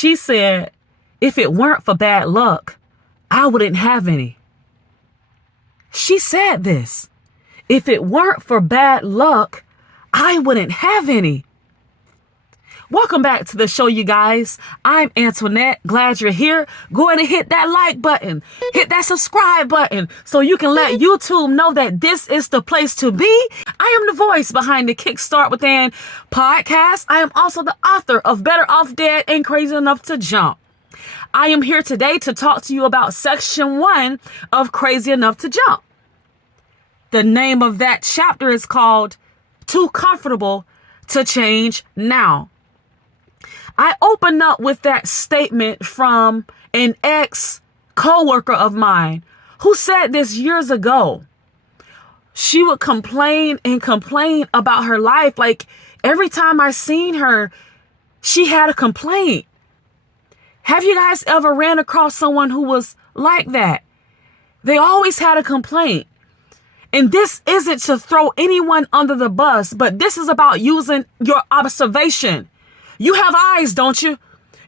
She said, if it weren't for bad luck, I wouldn't have any. She said this. If it weren't for bad luck, I wouldn't have any. Welcome back to the show, you guys. I'm Antoinette. Glad you're here. Go ahead and hit that like button. Hit that subscribe button so you can let YouTube know that this is the place to be. I am the voice behind the Kickstart Within podcast. I am also the author of Better Off Dead and Crazy Enough to Jump. I am here today to talk to you about section 1 of Crazy Enough to Jump. The name of that chapter is called Too Comfortable to Change Now. I opened up with that statement from an ex-coworker of mine who said this years ago. She would complain and complain about her life. Like every time I seen her, she had a complaint. Have you guys ever ran across someone who was like that? They always had a complaint. And this isn't to throw anyone under the bus, but this is about using your observation. You have eyes, don't you?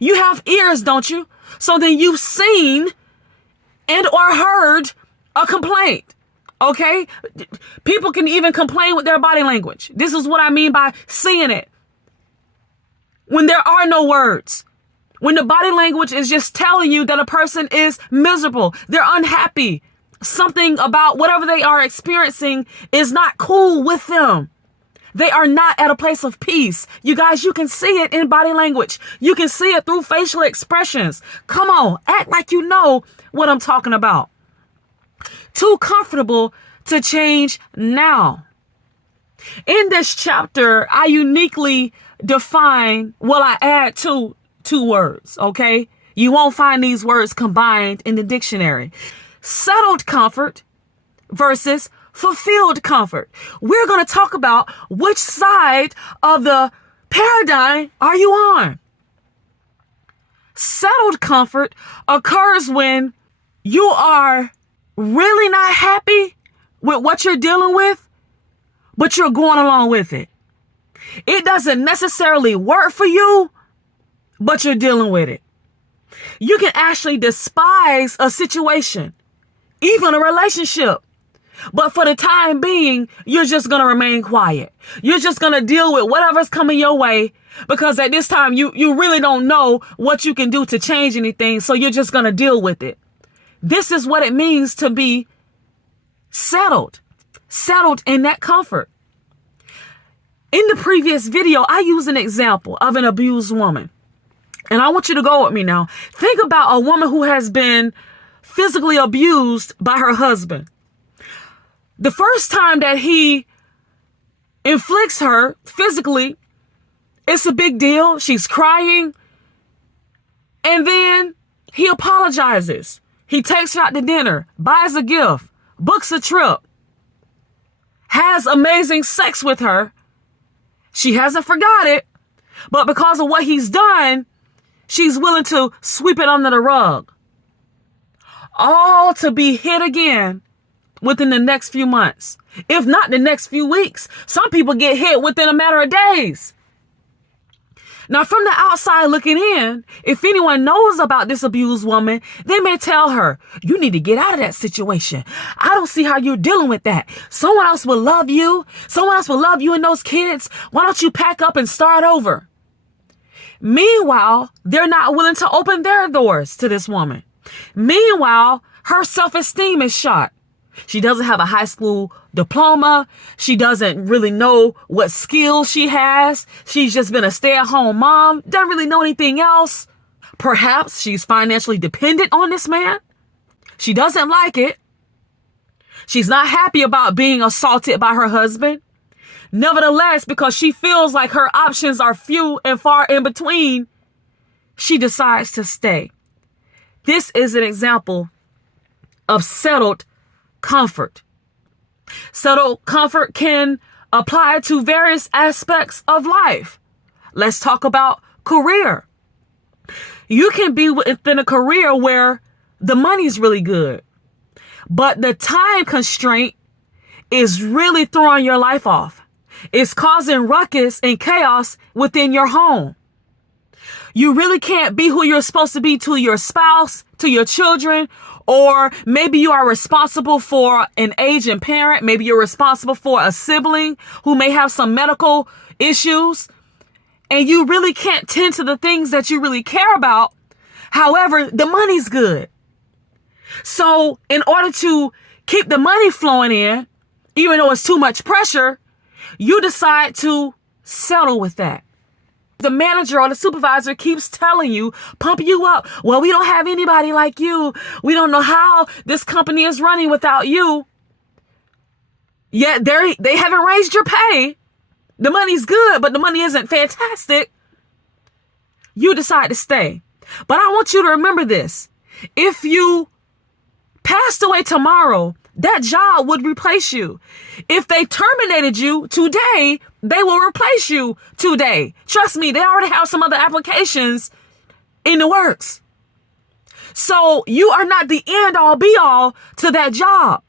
You have ears, don't you? So then you've seen and or heard a complaint, okay? People can even complain with their body language. This is what I mean by seeing it. When there are no words, when the body language is just telling you that a person is miserable, they're unhappy, something about whatever they are experiencing is not cool with them. They are not at a place of peace. You guys, you can see it in body language. You can see it through facial expressions. Come on, act like you know what I'm talking about. Too comfortable to change now. In this chapter, I uniquely define, I add two words, okay? You won't find these words combined in the dictionary. Settled comfort versus fulfilled comfort. We're going to talk about which side of the paradigm are you on. Settled comfort occurs when you are really not happy with what you're dealing with, but you're going along with it. It doesn't necessarily work for you, but you're dealing with it. You can actually despise a situation, even a relationship. But for the time being, you're just going to remain quiet. You're just going to deal with whatever's coming your way because at this time, you really don't know what you can do to change anything. So you're just going to deal with it. This is what it means to be settled in that comfort. In the previous video, I used an example of an abused woman. And I want you to go with me now. Think about a woman who has been physically abused by her husband. The first time that he inflicts her physically, it's a big deal. She's crying. And then he apologizes. He takes her out to dinner, buys a gift, books a trip, has amazing sex with her. She hasn't forgot it, but because of what he's done, she's willing to sweep it under the rug. All to be hit again within the next few months, if not the next few weeks. Some people get hit within a matter of days. Now, from the outside looking in, if anyone knows about this abused woman, they may tell her, you need to get out of that situation. I don't see how you're dealing with that. Someone else will love you. Someone else will love you and those kids. Why don't you pack up and start over? Meanwhile, they're not willing to open their doors to this woman. Meanwhile, her self-esteem is shot. She doesn't have a high school diploma. She doesn't really know what skills she has. She's just been a stay-at-home mom. Doesn't really know anything else. Perhaps she's financially dependent on this man. She doesn't like it. She's not happy about being assaulted by her husband. Nevertheless, because she feels like her options are few and far in between, she decides to stay. This is an example of settled comfort. Settled comfort can apply to various aspects of life. Let's talk about career. You can be within a career where the money's really good, but the time constraint is really throwing your life off. It's causing ruckus and chaos within your home. You really can't be who you're supposed to be to your spouse, to your children, or maybe you are responsible for an aging parent. Maybe you're responsible for a sibling who may have some medical issues, and you really can't tend to the things that you really care about. However, the money's good. So in order to keep the money flowing in, even though it's too much pressure, you decide to settle with that. The manager or the supervisor keeps telling you, pump you up. Well, we don't have anybody like you. We don't know how this company is running without you. Yet they haven't raised your pay. The money's good, but the money isn't fantastic. You decide to stay. But I want you to remember this. If you passed away tomorrow, that job would replace you. If they terminated you today, they will replace you today. Trust me, they already have some other applications in the works. So you are not the end all be all to that job.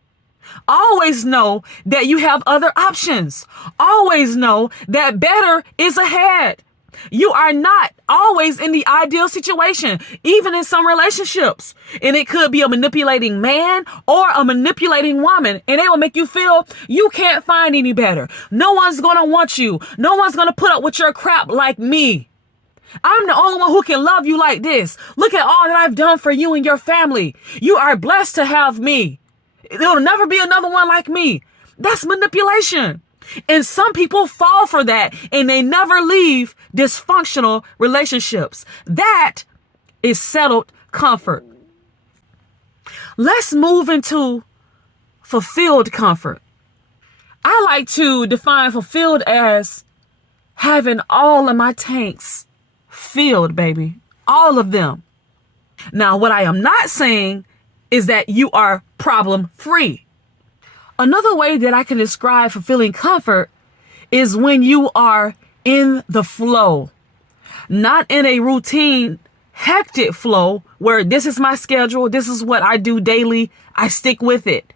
Always know that you have other options. Always know that better is ahead. You are not always in the ideal situation, even in some relationships. And it could be a manipulating man or a manipulating woman. And they will make you feel you can't find any better. No one's going to want you. No one's going to put up with your crap like me. I'm the only one who can love you like this. Look at all that I've done for you and your family. You are blessed to have me. There'll never be another one like me. That's manipulation. And some people fall for that and they never leave dysfunctional relationships. That is settled comfort. Let's move into fulfilled comfort. I like to define fulfilled as having all of my tanks filled, baby. All of them. Now, what I am not saying is that you are problem free. Another way that I can describe fulfilling comfort is when you are in the flow, not in a routine, hectic flow where this is my schedule. This is what I do daily. I stick with it.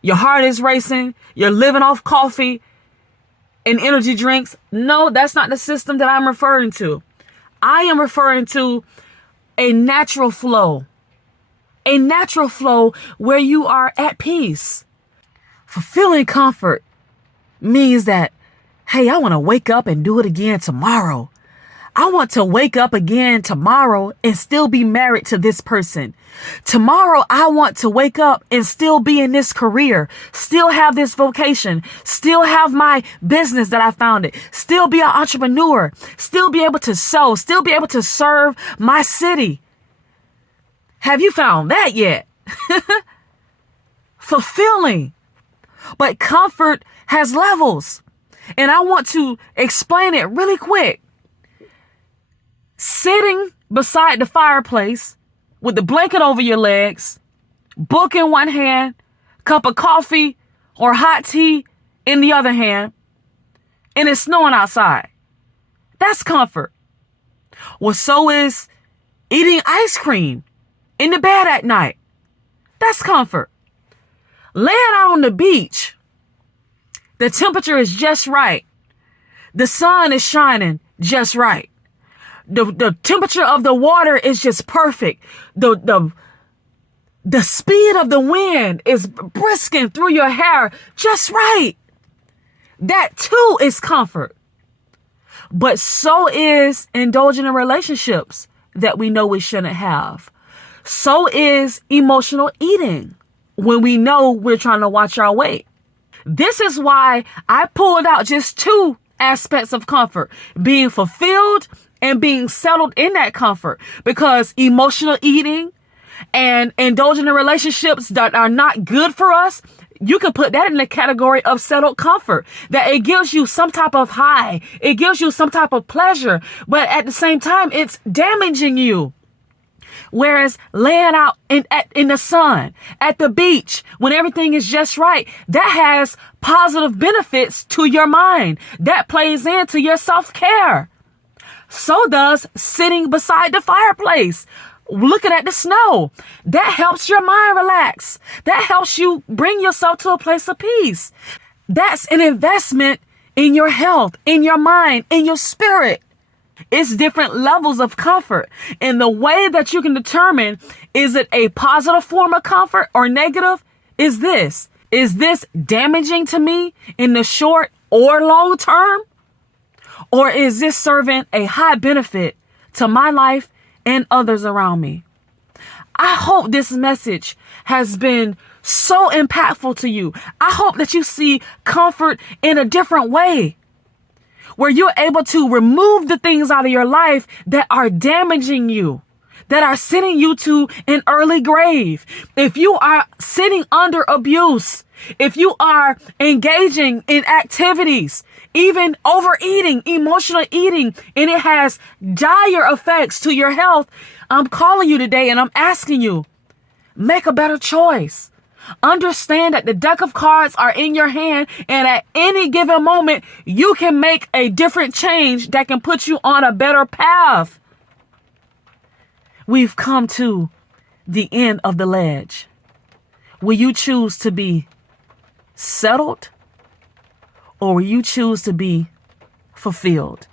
Your heart is racing. You're living off coffee and energy drinks. No, that's not the system that I'm referring to. I am referring to a natural flow where you are at peace. Fulfilling comfort means that, hey, I want to wake up and do it again tomorrow. I want to wake up again tomorrow and still be married to this person. Tomorrow, I want to wake up and still be in this career, still have this vocation, still have my business that I founded, still be an entrepreneur, still be able to sow, still be able to serve my city. Have you found that yet? Fulfilling. But comfort has levels. And I want to explain it really quick. Sitting beside the fireplace with the blanket over your legs, book in one hand, cup of coffee or hot tea in the other hand, and it's snowing outside. That's comfort. Well, so is eating ice cream in the bed at night. That's comfort. Laying out on the beach, the temperature is just right. The sun is shining just right. The temperature of the water is just perfect. The speed of the wind is brisking through your hair just right. That too is comfort. But so is indulging in relationships that we know we shouldn't have. So is emotional eating when we know we're trying to watch our weight. This is why I pulled out just two aspects of comfort, being fulfilled and being settled in that comfort, because emotional eating and indulging in relationships that are not good for us, you can put that in the category of settled comfort, that it gives you some type of high. It gives you some type of pleasure, but at the same time, it's damaging you. Whereas laying out in the sun, at the beach, when everything is just right, that has positive benefits to your mind. That plays into your self-care. So does sitting beside the fireplace, looking at the snow. That helps your mind relax. That helps you bring yourself to a place of peace. That's an investment in your health, in your mind, in your spirit. It's different levels of comfort. And the way that you can determine, is it a positive form of comfort or negative, is this. Is this damaging to me in the short or long term? Or is this serving a high benefit to my life and others around me? I hope this message has been so impactful to you. I hope that you see comfort in a different way, where you're able to remove the things out of your life that are damaging you, that are sending you to an early grave. If you are sitting under abuse, if you are engaging in activities, even overeating, emotional eating, and it has dire effects to your health, I'm calling you today and I'm asking you, make a better choice. Understand that the deck of cards are in your hand, and at any given moment, you can make a different change that can put you on a better path. We've come to the end of the ledge. Will you choose to be settled, or will you choose to be fulfilled?